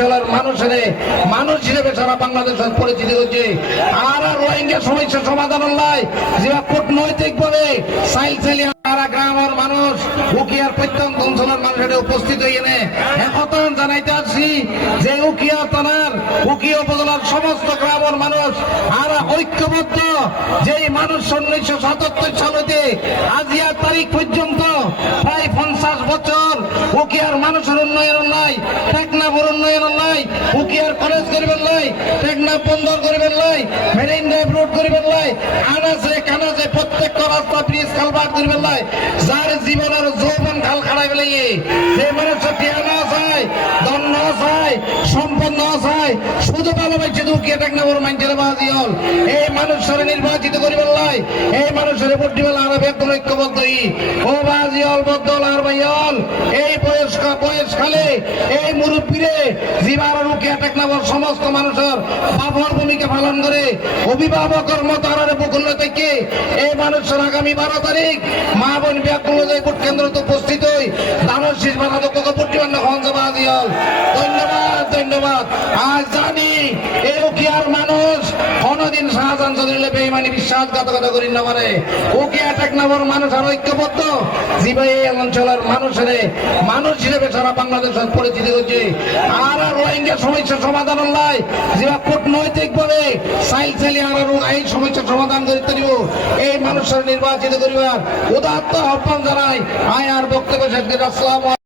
অঞ্চলের মানুষের, মানুষ হিসেবে সারা বাংলাদেশ পরিচিতি হচ্ছে। আর রোহিঙ্গা সমস্যা সমাধান নয় যে কূটনৈতিক ভাবে সাইল সাইলিয়া তারা গ্রামের মানুষ, উকিয়ার প্রত্যন্ত অঞ্চলের মানুষের উপস্থিত হয়ে নে এখন জানাইতে আসছি যে উকিয়া থানার, উকিয়া উপজেলার সমস্ত গ্রামের মানুষ, আর ঐক্যবদ্ধ যেই মানুষ উনিশশো সাতাত্তর সালেতে আজিয়া তারিখ পর্যন্ত প্রায় পঞ্চাশ বছর উকিয়ার মানুষের উন্নয়ন নাই টেকনাফের উন্নয়ন নাই উকিয়ার কলেজ করিবেন নাই টেকনাফ বন্দর করিবেন নাই মেরিন ড্রাইভ রোড করিবেন নাই আনাসে কানাসে প্রত্যেকটা রাস্তা ব্রিজ কালভার্ট করিবেন নাই যার জীবনের যৌবন খাল খাড়াই বেলাইয়ে যে মানুষের টিয়ানা চায় দণ্ড চায় সম্পন্ন চায়, শুধু ভালোবাসছে দুঃখে টেকনাফের মাইন্ডের বাজি হল। এই মানুষের নির্বাচিত করিবেন নাই এই মানুষের ভোট দিবেন আর ঐক্যবদ্ধ ও বাজি হল বদল আর ভাই হল, এই বয়স্ক এই মুরব্বীরে জীবাণুকে অ্যাটাক টেকনাফের সমস্ত মানুষের বাবর ভূমিকা পালন করে। অভিভাবকের মতো বকুল্য বকুল থেকে এই মানুষের আগামী বারো তারিখ মা বোন ব্যাকুল ভোট কেন্দ্র উপস্থিত হই। দানব বাধা দক্ষ হংসবাদী হল ধন্যবাদ ধন্যবাদ। আজ জানি এই উকিয়ার মানুষ কোনদিন শাহজাহান চৌধুরী বেইমানি বিশ্বাসঘাতকতা করি না পারে উকিয়া টেকনাফের মানুষ আর ঐক্যবদ্ধ? জীবে এই অঞ্চলের মানুষের মানুষ হিসেবে সারা বাংলাদেশ পরিচিতি হচ্ছে আর আর রোহিঙ্গা সমস্যা সমাধান নয় যে কূটনৈতিক ভাবে সাইল সাইলি আর আর এই সমস্যার সমাধান করতে দিব এই মানুষের নির্বাচিত করিবার উদাত্ত আহ্বান জানাই আয় আর বক্তব্য শেষ আসসালাম